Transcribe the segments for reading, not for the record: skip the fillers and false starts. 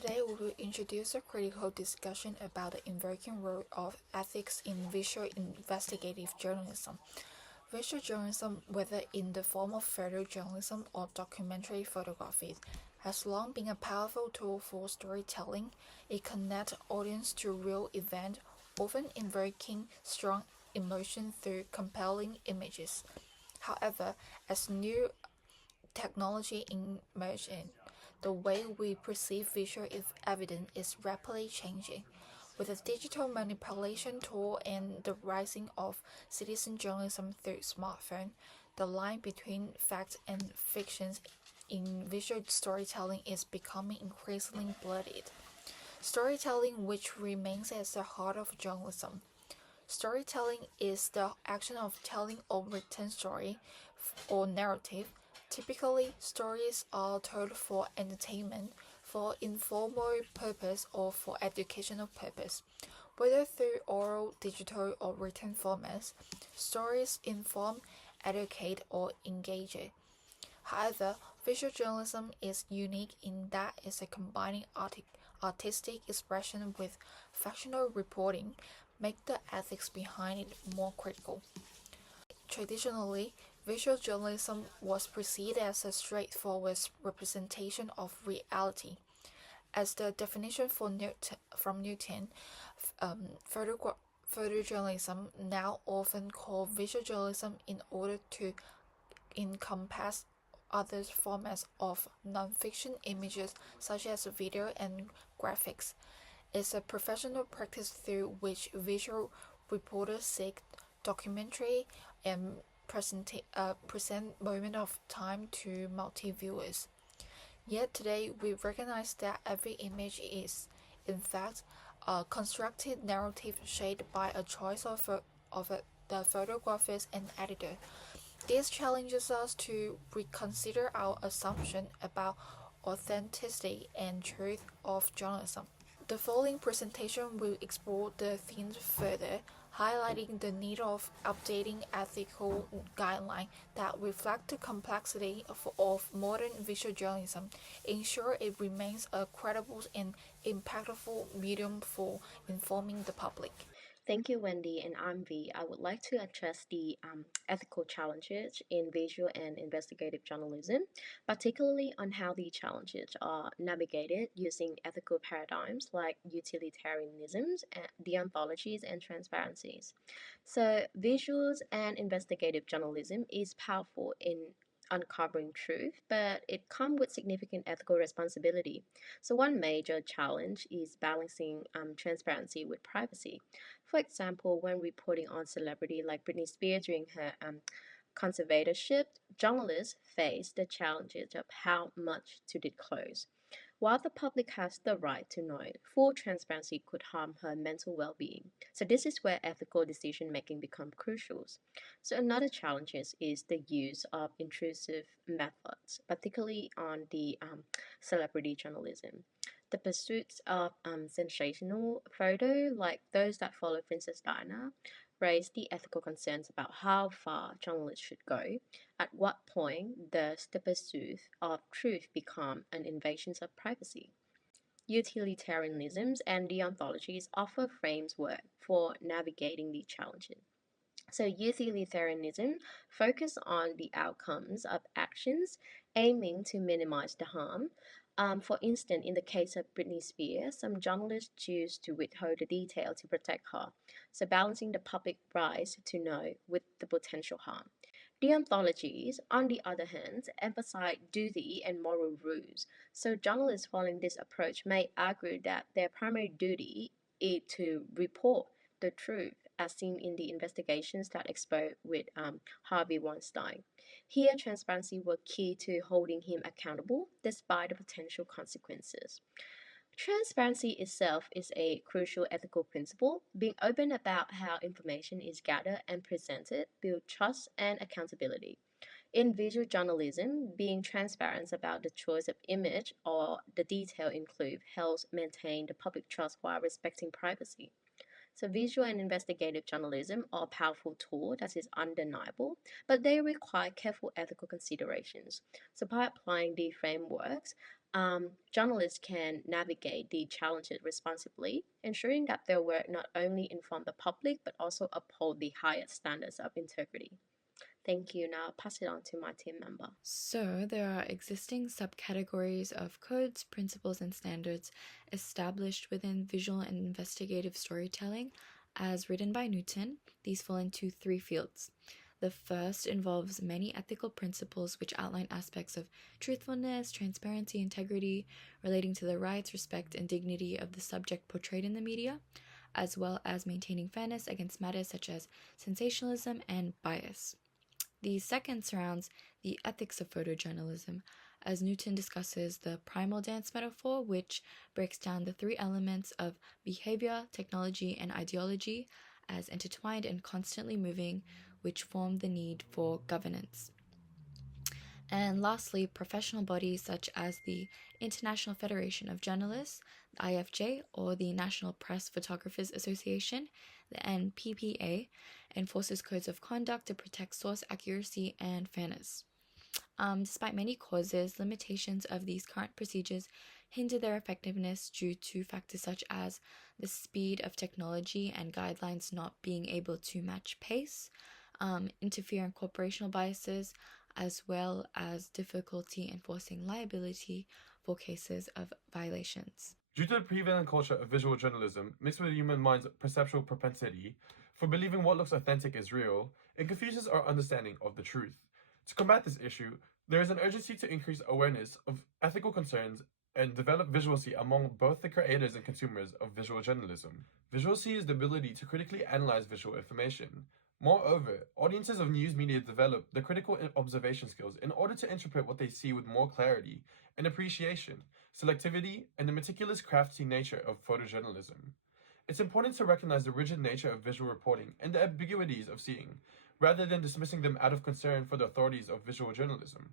Today we will introduce a critical discussion about the emerging role of ethics in visual investigative journalism. Visual journalism, whether in the form of photojournalism or documentary photography, has long been a powerful tool for storytelling. It connects audience to real events, often invoking strong emotion through compelling images. However, as new technology emerging, the way we perceive visual evidence is rapidly changing. With the digital manipulation tool and the rising of citizen journalism through smartphone, the line between fact and fiction in visual storytelling is becoming increasingly blurred. Storytelling, which remains at the heart of journalism. Storytelling is the action of telling a written story or narrative. Typically, stories are told for entertainment, for informal purpose, or for educational purpose. Whether through oral, digital, or written formats, stories inform, educate, or engage. However, visual journalism is unique in that it's a combining artistic expression with factual reporting, make the ethics behind it more critical. Traditionally, visual journalism was perceived as a straightforward representation of reality. As the definition from Newton, photojournalism, now often called visual journalism in order to encompass other formats of non-fiction images such as video and graphics, is a professional practice through which visual reporters seek documentary and present moment of time to multi-viewers. Yet today we recognize that every image is, in fact, a constructed narrative shaped by a choice of the photographers and editor. This challenges us to reconsider our assumption about authenticity and truth of journalism. The following presentation will explore the themes further, highlighting the need of updating ethical guidelines that reflect the complexity of modern visual journalism, ensure it remains a credible and impactful medium for informing the public. Thank you, Wendy, and I'm V. I would like to address the ethical challenges in visual and investigative journalism, particularly on how the challenges are navigated using ethical paradigms like utilitarianisms, deontologies, and transparencies. So, visuals and investigative journalism is powerful in uncovering truth, but it comes with significant ethical responsibility. So, one major challenge is balancing transparency with privacy. For example, when reporting on celebrity like Britney Spears during her conservatorship, journalists face the challenges of how much to disclose. While the public has the right to know, full transparency could harm her mental well-being. So this is where ethical decision making becomes crucial. So another challenge is the use of intrusive methods, particularly on the celebrity journalism. The pursuits of sensational photo, like those that follow Princess Diana, raise the ethical concerns about how far journalists should go. At what point does the pursuit of truth become an invasion of privacy? Utilitarianisms and deontologies offer framework for navigating these challenges. So utilitarianism focus on the outcomes of actions aiming to minimize the harm. For instance, in the case of Britney Spears, some journalists choose to withhold the detail to protect her, so balancing the public right to know with the potential harm. Deontologies, on the other hand, emphasize duty and moral rules. So journalists following this approach may argue that their primary duty is to report the truth, as seen in the investigations that exposed with Harvey Weinstein. Here, transparency was key to holding him accountable despite the potential consequences. Transparency itself is a crucial ethical principle. Being open about how information is gathered and presented builds trust and accountability. In visual journalism, being transparent about the choice of image or the detail included helps maintain the public trust while respecting privacy. So visual and investigative journalism are a powerful tool that is undeniable, but they require careful ethical considerations. So by applying these frameworks, Journalists can navigate the challenges responsibly, ensuring that their work not only inform the public but also uphold the highest standards of integrity. Thank you. Now I'll pass it on to my team member. So, there are existing subcategories of codes, principles, and standards established within visual and investigative storytelling as written by Newton. These fall into three fields. The first involves many ethical principles which outline aspects of truthfulness, transparency, integrity, relating to the rights, respect, and dignity of the subject portrayed in the media, as well as maintaining fairness against matters such as sensationalism and bias. The second surrounds the ethics of photojournalism, as Newton discusses the primal dance metaphor, which breaks down the three elements of behavior, technology, and ideology as intertwined and constantly moving, which form the need for governance. And lastly, professional bodies such as the International Federation of Journalists, the IFJ, or the National Press Photographers Association, the NPPA, enforces codes of conduct to protect source accuracy and fairness. Despite many causes, limitations of these current procedures hinder their effectiveness due to factors such as the speed of technology and guidelines not being able to match pace, interferent corporational biases, as well as difficulty enforcing liability for cases of violations. Due to the prevalent culture of visual journalism, mixed with the human mind's perceptual propensity for believing what looks authentic is real, it confuses our understanding of the truth. To combat this issue, there is an urgency to increase awareness of ethical concerns and develop visualcy among both the creators and consumers of visual journalism. Visualcy is the ability to critically analyze visual information. Moreover, audiences of news media develop the critical observation skills in order to interpret what they see with more clarity and appreciation, selectivity, and the meticulous crafty nature of photojournalism. It's important to recognize the rigid nature of visual reporting and the ambiguities of seeing, rather than dismissing them out of concern for the authorities of visual journalism.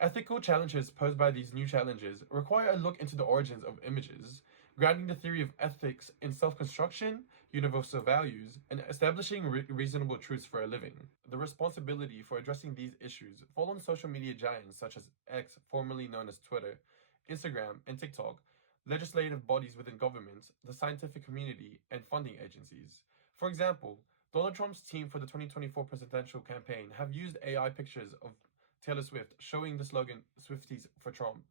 Ethical challenges posed by these new challenges require a look into the origins of images, grounding the theory of ethics in self-construction, universal values, and establishing reasonable truths for a living. The responsibility for addressing these issues fall on social media giants such as X, formerly known as Twitter, Instagram, and TikTok, legislative bodies within governments, the scientific community, and funding agencies. For example, Donald Trump's team for the 2024 presidential campaign have used AI pictures of Taylor Swift showing the slogan "Swifties for Trump"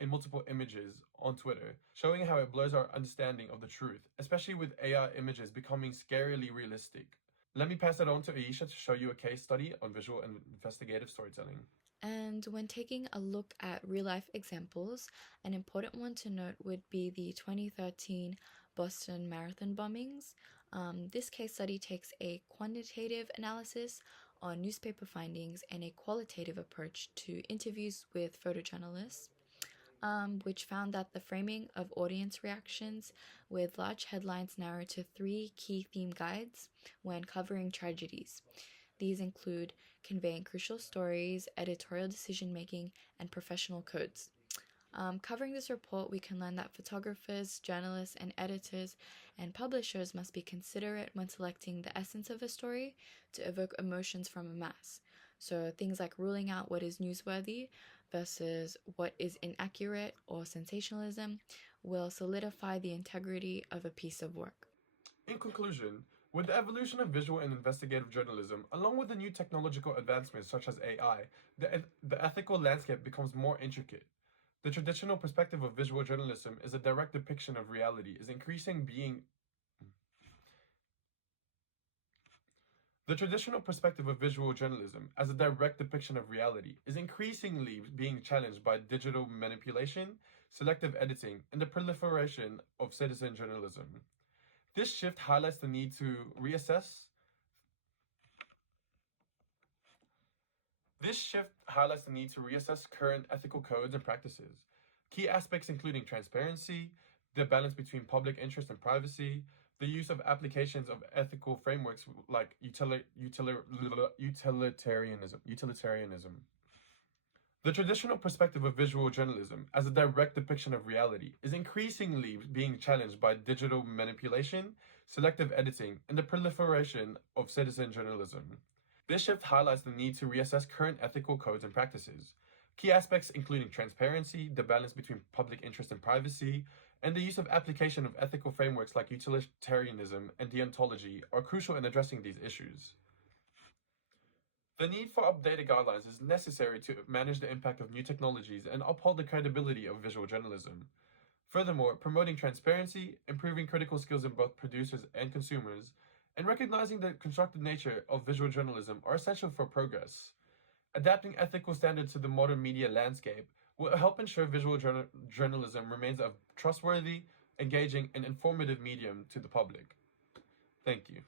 in multiple images on Twitter, showing how it blurs our understanding of the truth, especially with AI images becoming scarily realistic. Let me pass it on to Aisha to show you a case study on visual and investigative storytelling. And when taking a look at real life examples, an important one to note would be the 2013 Boston Marathon bombings. This case study takes a quantitative analysis on newspaper findings and a qualitative approach to interviews with photojournalists, which found that the framing of audience reactions with large headlines narrowed to three key theme guides when covering tragedies. These include conveying crucial stories, editorial decision making, and professional codes. Covering this report, we can learn that photographers, journalists, and editors and publishers must be considerate when selecting the essence of a story to evoke emotions from a mass. So, things like ruling out what is newsworthy versus what is inaccurate or sensationalism will solidify the integrity of a piece of work. In conclusion, with the evolution of visual and investigative journalism, along with the new technological advancements such as AI, the ethical landscape becomes more intricate. The traditional perspective of visual journalism is a direct depiction of reality, is increasing being The traditional perspective of visual journalism as a direct depiction of reality is increasingly being challenged by digital manipulation, selective editing, and the proliferation of citizen journalism. This shift highlights the need to reassess current ethical codes and practices. Key aspects including transparency, the balance between public interest and privacy, the use of applications of ethical frameworks like utilitarianism. The traditional perspective of visual journalism as a direct depiction of reality is increasingly being challenged by digital manipulation, selective editing, and the proliferation of citizen journalism. This shift highlights the need to reassess current ethical codes and practices. Key aspects including transparency, the balance between public interest and privacy, and the use of application of ethical frameworks like utilitarianism and deontology are crucial in addressing these issues. The need for updated guidelines is necessary to manage the impact of new technologies and uphold the credibility of visual journalism. Furthermore, promoting transparency, improving critical skills in both producers and consumers, and recognizing the constructed nature of visual journalism are essential for progress. Adapting ethical standards to the modern media landscape will help ensure visual journalism remains a trustworthy, engaging, and informative medium to the public. Thank you.